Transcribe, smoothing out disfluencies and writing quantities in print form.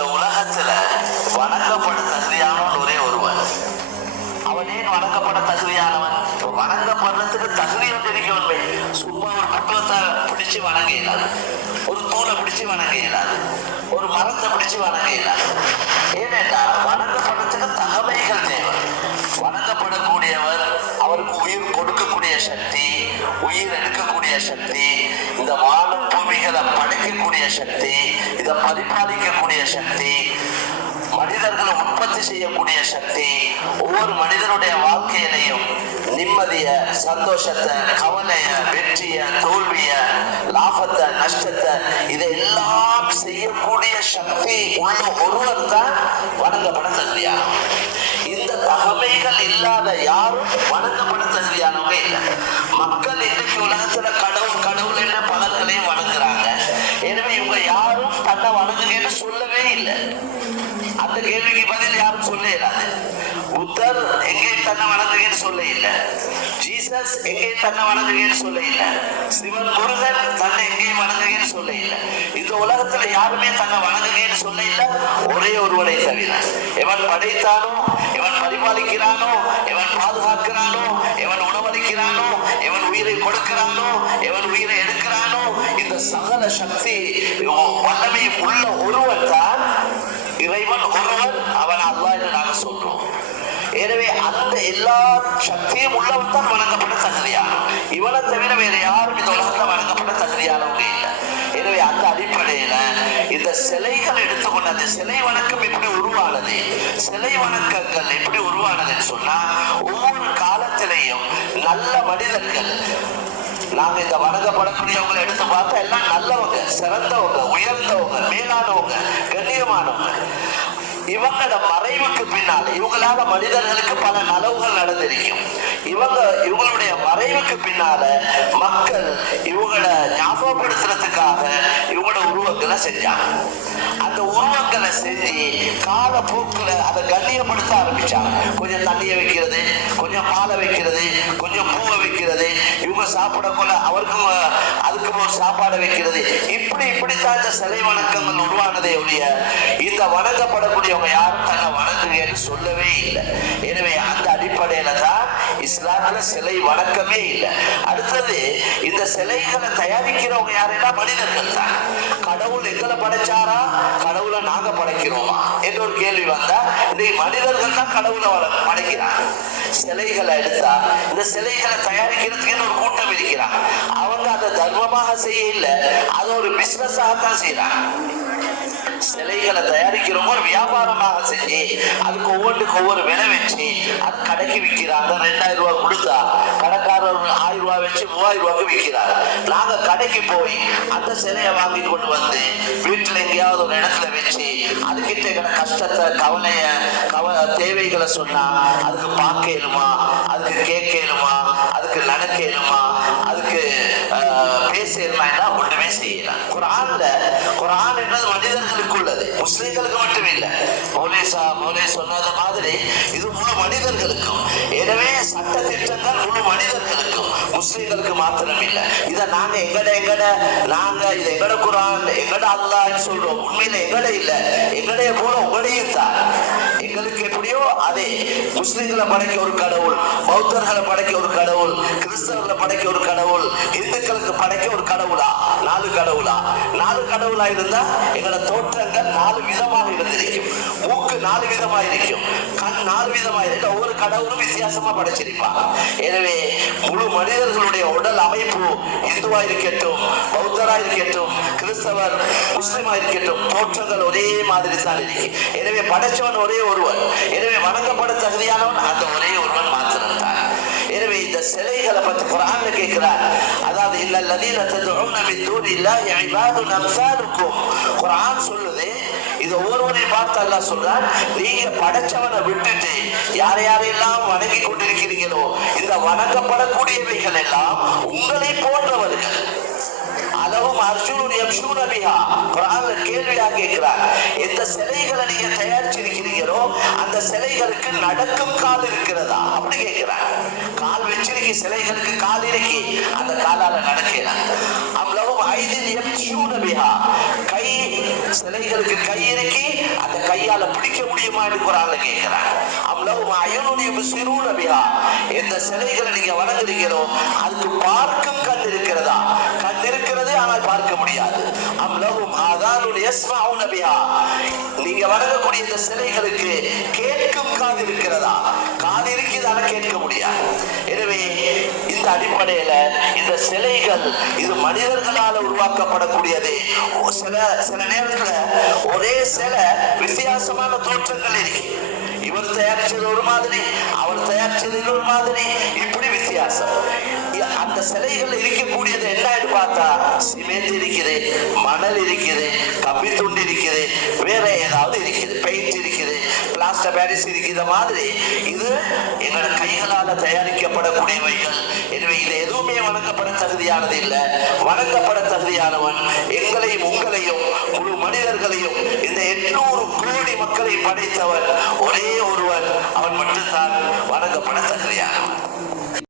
இந்த உலகத்துல வணங்கப்பட தகுதியானவன் ஒரே ஒருவன். அவன் ஏன் வணங்கப்பட தகுதியானவன்? வணங்கப்படுறதுக்கு தகுதி ஒன்று இருக்கவன். சும்மா ஒரு புத்தகத்தை பிடிச்சு வணங்க இயலாது, ஒரு தூளை பிடிச்சு வணங்க இயலாது, ஒரு மரத்தை பிடிச்சு வணங்க இயலாது. ஏனென்றா வணங்கப்படுறதுக்கு தகமைகள் தேவை. வணங்கப்படக்கூடியவர் அவருக்கு உயிர் கொடுக்கக்கூடிய சக்தி, உயிர் எடுக்கக்கூடிய சக்தி, இந்த வானம் பூமிகளை படைக்கக்கூடிய சக்தி, இதை பரிபாலிக்கக்கூடிய சக்தி, மனிதர்களை உற்பத்தி செய்யக்கூடிய சக்தி, ஒவ்வொரு மனிதனுடைய வாழ்க்கையிலையும் நிம்மதிய, சந்தோஷத்தை, கவலைய, வெற்றிய, தோல்விய, லாபத்தை, நஷ்டத்தை இதெல்லாம் செய்யக்கூடிய சக்தி உள்ள ஒருவர் தான் வணங்கப்பட தகுதியானவர். இந்த தகமைகள் இல்லாத யாரும் வணங்கப்பட தகுதியானவங்க இல்லை. மக்கள் இன்னைக்கு உலகத்துல கடவுள் கடவுள் என்ற பலர்களையும் வணங்குறாங்க. எனவே இவங்க யாரும் தன்னை வணங்குங்கன்னு சொல்லவே இல்லை. அந்த கேள்விக்கு பதில் யாரும் சொல்ல இயலாது. புத்தர் எங்கே தன்னை வணங்குங்கன்னு சொல்ல இல்லை, ஜீசஸ் எங்கே தன்னை வணங்குங்கன்னு சொல்ல இல்லை, சிவன் முருகன் தன்னை எங்கேயும் வணங்குங்கன்னு சொல்ல இல்லை. இந்த உலகத்துல யாருமே தன்னை வணங்குங்கன்னு சொல்ல இல்லை, ஒரே ஒருவனை தவிர. எவன் படைத்தானோ, எவன் பரிபாலிக்கிறானோ, எவன் பாதுகாக்கிறானோ, எவன் உணவளிக்கிறானோ, எவன் உயிரை கொடுக்கிறானோ, எவன் உயிரை எடுக்கிறானோ, இந்த சகல சக்தி வல்லமை உள்ள ஒருவன் தான் இறைவன் ஒருவன். அவன் அல்லாஹ் என்று நாங்க சொல்றோம். எனவே அந்த எல்லா சக்தியும் உள்ளவன் தான் வணங்கப்பட தகுதியானவன். இவனை தவிர வேற யாரும் இந்த உலகத்துல வணங்கப்பட தகுதியானவங்க இல்லை. எனவே அந்த அடிப்படையில இந்த சிலைகள் எடுத்துக்கொண்ட அந்த சிலை வணக்கம் எப்படி உருவானது, சிலை வணக்கங்கள் எப்படி உருவானதுன்னு சொன்னா, ஒவ்வொரு காலத்திலையும் நல்ல மனிதர்கள், நாங்க இந்த வணங்கப்படக்கூடியவங்களை எடுத்து பார்த்தா எல்லாம் நல்லவங்க, சிறந்தவங்க, உயர்ந்தவங்க, மேலானவங்க, கண்ணியமானவங்க. இவங்களோட மறைவுக்கு பின்னால் இவங்களால மனிதர்களுக்கு பல நலவுகள் நடந்திருக்கும். இவங்களுடைய மறைவுக்கு பின்னால மக்கள் இவங்களை ஞாபகப்படுத்துறதுக்காக இவங்களோட உருவங்களை செஞ்சாங்க. அந்த உருவங்களை செஞ்சு காலப்போக்குல அதை கண்ணியப்படுத்த ஆரம்பிச்சாங்க. கொஞ்சம் தண்ணியை வைக்கிறது, கொஞ்சம் பாலை வைக்கிறது, கொஞ்சம் பூவை வைக்கிறது, இவங்க சாப்பிடக்குள்ள அவருக்கும் அதுக்கும் ஒரு சாப்பாடை வைக்கிறது. இப்படித்தான் இந்த சிலை வணக்கங்கள் உருவானதே ஒழிய இந்த வணங்கப்படக்கூடியவங்க யாரும் தன்னை வணங்குங்கன்னு சொல்லவே இல்லை. எனவே அந்த அடிப்படையில தான் இஸ்லாத்துல சிலை வணக்கமே இல்லை. அடுத்தது, இந்த சிலைகளை தயாரிக்கிறவங்க யாருன்னா மனிதர்கள் தான். கடவுள் எங்களை படைச்சாரா, கடவுளை நாங்க படைக்கிறோமா என்ற ஒரு கேள்வி வந்தா, இன்னைக்கு மனிதர்கள் தான் கடவுளை படைக்கிறாங்க. சிலைகளை எடுத்தா இந்த சிலைகளை தயாரிக்கிறதுக்கு ஒரு கூட்டம் இருக்கிறாங்க. அவங்க அதை தர்மமாக செய்ய இல்லை, அதை ஒரு பிசினஸாகத்தான் செய்யறாங்க. சிலைகளை தயாரிக்கிறவங்க ஒரு வியாபாரமாக செஞ்சு அதுக்கு ஒவ்வொன்றுக்கு ஒவ்வொரு விலை வச்சு அது கடைக்கு விற்கிறாங்க. 2000 ரூபாய் கொடுத்தா கடைக்காரர் 1000 ரூபாய் வச்சு 3000 ரூபாய்க்கு விற்கிறாங்க. நாங்க கடைக்கு போய் அந்த சிலையை வாங்கி கொண்டு வந்து வீட்டுல எங்கேயாவது ஒரு இடத்துல வச்சு அதுக்கிட்ட இருக்கிற கஷ்டத்தை, கவலைய, தேவைகளை சொன்னா அதுக்கு பார்க்கலுமா, அதுக்கு கேட்கலுமா, அதுக்கு நடக்கலுமா, அதுக்கு பேசலுமா என்ன ஒன்றுமே செய்யலாம். குர்ஆன் என்றது மனிதர்களுக்கு உள்ளது, முஸ்லிம்களுக்கு மட்டுமே இல்லை. மௌலே சொன்னத மாதிரி இது முழு மனிதர்களுக்கும். எனவே சட்ட திட்டங்கள் முழு மனிதர்களுக்கும், முஸ்லிம்களுக்கு மாத்திரம் இல்லை. இதை நாங்க இதை எங்கட குர்ஆன், எங்கட அல்லாஹ்னு சொல்றோம். உண்மையில எங்கட இல்லை, எங்கடைய போல உங்களையும் தான். எங்களுக்கு எப்படியோ அதே முஸ்லிம்களை படைக்க ஒரு கடவுள், பௌத்தர்களை படைக்க ஒரு கடவுள், கிறிஸ்தவர்களை படைக்க ஒரு கடவுள், இந்துக்களுக்கு படைக்க ஒரு கடவுளா, 4 கடவுளா? 4 கடவுளா இருந்தா எங்களோட தோற்றங்கள் 4 விதமாக இருந்திருக்கும். மூக்கு 4 விதமாக இருக்கும், கண் 4 விதமாக இருக்கும். ஒவ்வொரு கடவுளும் வித்தியாசமா படைச்சிருப்பா. எனவே முழு மனிதர்களுடைய உடல் அமைப்பு இந்துவா இருக்கட்டும், பௌத்தரா இருக்கட்டும், கிறிஸ்தவர், முஸ்லிமா இருக்கட்டும், தோற்றங்கள் ஒரே மாதிரி தான் இருக்கு. எனவே படைச்சவன் ஒரே ஒருவன். எனவே வணங்கப்பட தகுதியானவன் அந்த ஒரே ஒருவன் மாத்திரம் தான். எனவே இந்த சிலைகளை பற்றி குர்ஆன்ல கேட்கிறார். அதாவது இல்லல்லதீன ததுஊன மின் தூனில்லாஹி இபாதுன் அம்சாலுக்கும். குர்ஆன் சொல்லுது, இது ஒவ்வொருவரை பார்த்து அல்லாஹ் சொல்றான், நீங்க படைச்சவனை விட்டுட்டு யாரையெல்லாம் வணங்கி கொண்டிருக்கிறீங்களோ இந்த வணங்கப்படக்கூடியவைகள் எல்லாம் உங்களை போன்றவர்கள். அளவும் அர்ஜுன் யம்ஷூன பிஹா. குர்ஆன்ல கேள்வியா கேட்கிறார், எந்த சிலைகளை நீங்க தயாரிச்சிருக்கிறீங்களோ அந்த சிலைகளுக்கு நடக்கும் கால் இருக்கிறதா அப்படி கேட்கிறார். கால் வச்சிருக்க சிலைகளுக்கு கால் இருக்கு, அந்த காலால நடக்கிறார். அம்லவும் ஐதின் யம்ஷூன பிஹா. கை சிலைகளுக்கு கை இருக்கு, அந்த கையால பிடிக்க முடியுமா என்று குர்ஆன்ல கேட்கிறாங்க. அம்லஹும் அயுனுன் யுப்சிரூன பிஹா, எந்த சிலைகளை நீங்க வணங்குறீங்களோ அதுக்கு பார்க்கும் கண் இருக்கிறதா? கண் இருக்கிறது, ஆனால் பார்க்க முடியாது. அம்லஹும் ஆதானுன் யஸ்மஊன பிஹா, நீங்க வணங்கக்கூடிய இந்த சிலைகளுக்கு கேட்கும் காது இருக்கிறதா? காது இருக்குது, ஆனா கேட்க முடியாது. எனவே இந்த அடிப்படையில இந்த சிலைகள் இது மனிதர்களால் உருவாக்கப்படக்கூடியது. சில நேரத்துல ஒரே சிலை வித்தியாசமான தோற்றங்கள் இருக்கு. இவர் தயாரிச்சது ஒரு மாதிரி, அவர் தயாரிச்சது இன்னொரு மாதிரி, இப்படி வித்தியாசம். அந்த சிலைகள் இருக்கக்கூடியது என்னன்னு பார்த்தா சிமெண்ட் இருக்குது, மணல் இருக்குது, கம்பி துண்டு இருக்குது, வேற ஏதாவது இருக்குது, பெயிண்ட் இருக்குது, பிளாஸ்டர் பாரிஸ் இருக்குது. மாதிரி இது எங்களோட கைகளால தயாரிக்கப்படக்கூடியவைகள். எனவே இது எதுவுமே வணங்கப்பட தகுதியானது இல்லை. வணங்கப்பட தகுதியானவன் எங்களையும் உங்களையும் முழு மனிதர்களையும் இந்த 800 கோடி மக்களை படைத்தவர் ஒரே